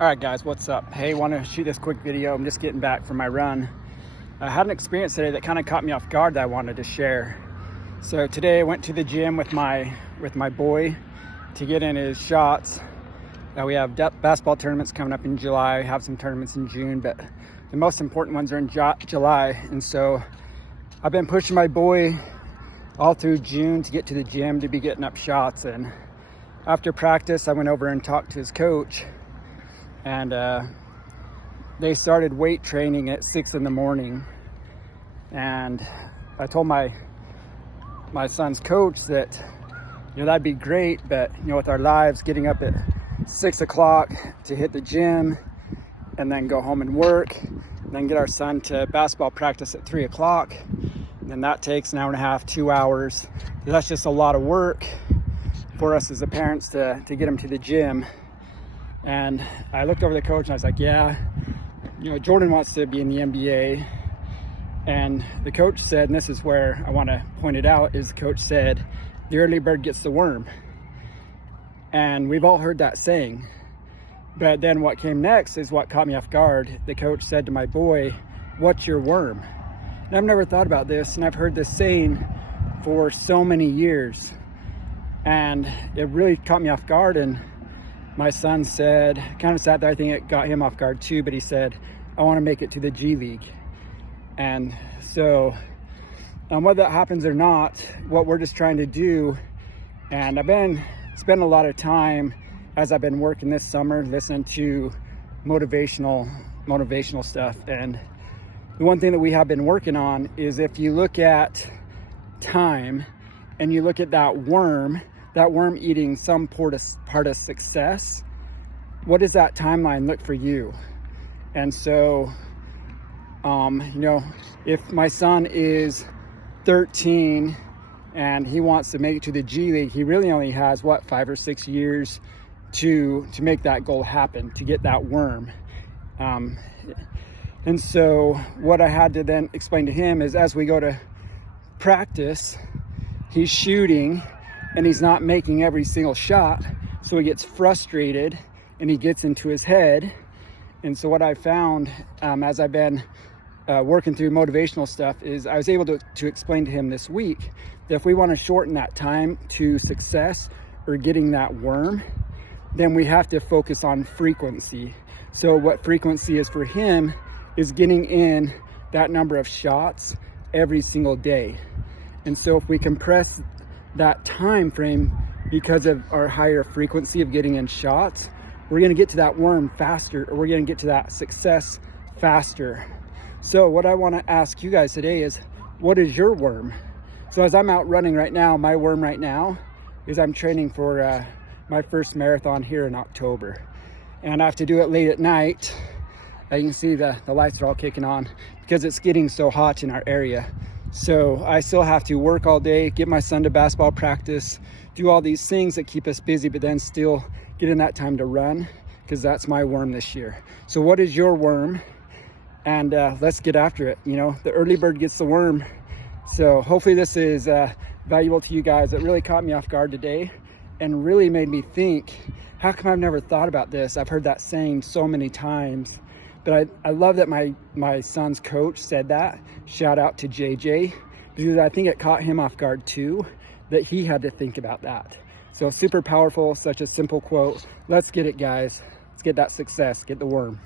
All right, guys, what's up? Hey, want to shoot this quick video. I'm just getting back from my run. I had an experience today that kind of caught me off guard that I wanted to share. So today I went to the gym with my boy to get in his shots. We have basketball tournaments coming up in July, have some tournaments in June, but the most important ones are in July. And so I've been pushing my boy all through June to get to the gym to be getting up shots. And after practice, I went over and talked to his coach. And they started weight training at 6 in the morning. And I told my son's coach that, that'd be great, but, with our lives, getting up at 6 o'clock to hit the gym and then go home and work, and then get our son to basketball practice at 3 o'clock. And then that takes an hour and a half, 2 hours. That's just a lot of work for us as the parents to get him to the gym. And I looked over the coach and I was like, yeah, Jordan wants to be in the NBA. And the coach said, and this is where I want to point it out, is the coach said, the early bird gets the worm. And we've all heard that saying. But then what came next is what caught me off guard. The coach said to my boy, what's your worm? And I've never thought about this, and I've heard this saying for so many years. And it really caught me off guard. And my son said, kind of sad that I think it got him off guard too, but he said, I want to make it to the G League. And so whether that happens or not, what we're just trying to do, and I've been spending a lot of time as I've been working this summer, listening to motivational stuff. And the one thing that we have been working on is, if you look at time and you look at that worm eating some part of success, what does that timeline look for you? And so, if my son is 13 and he wants to make it to the G League, he really only has 5 or 6 years to make that goal happen, to get that worm. And so what I had to then explain to him is, as we go to practice, he's shooting and he's not making every single shot, so he gets frustrated and he gets into his head. And so what I found as I've been working through motivational stuff is, I was able to explain to him this week that if we want to shorten that time to success or getting that worm, then we have to focus on frequency. So what frequency is for him is getting in that number of shots every single day. And so if we compress that time frame because of our higher frequency of getting in shots, we're going to get to that worm faster, or we're going to get to that success faster. So what I want to ask you guys today is, what is your worm? So as I'm out running right now, my worm right now is I'm training for my first marathon here in October. And I have to do it late at night. You can see the lights are all kicking on because it's getting so hot in our area. So I still have to work all day, get my son to basketball practice, do all these things that keep us busy, but then still get in that time to run, because that's my worm this year. So what is your worm? And let's get after it. The early bird gets the worm. So hopefully this is valuable to you guys. It really caught me off guard today and really made me think, how come I've never thought about this? I've heard that saying so many times. But I love that my son's coach said that. Shout out to JJ, because I think it caught him off guard too, that he had to think about that. So super powerful, such a simple quote. Let's get it, guys. Let's get that success, get the worm.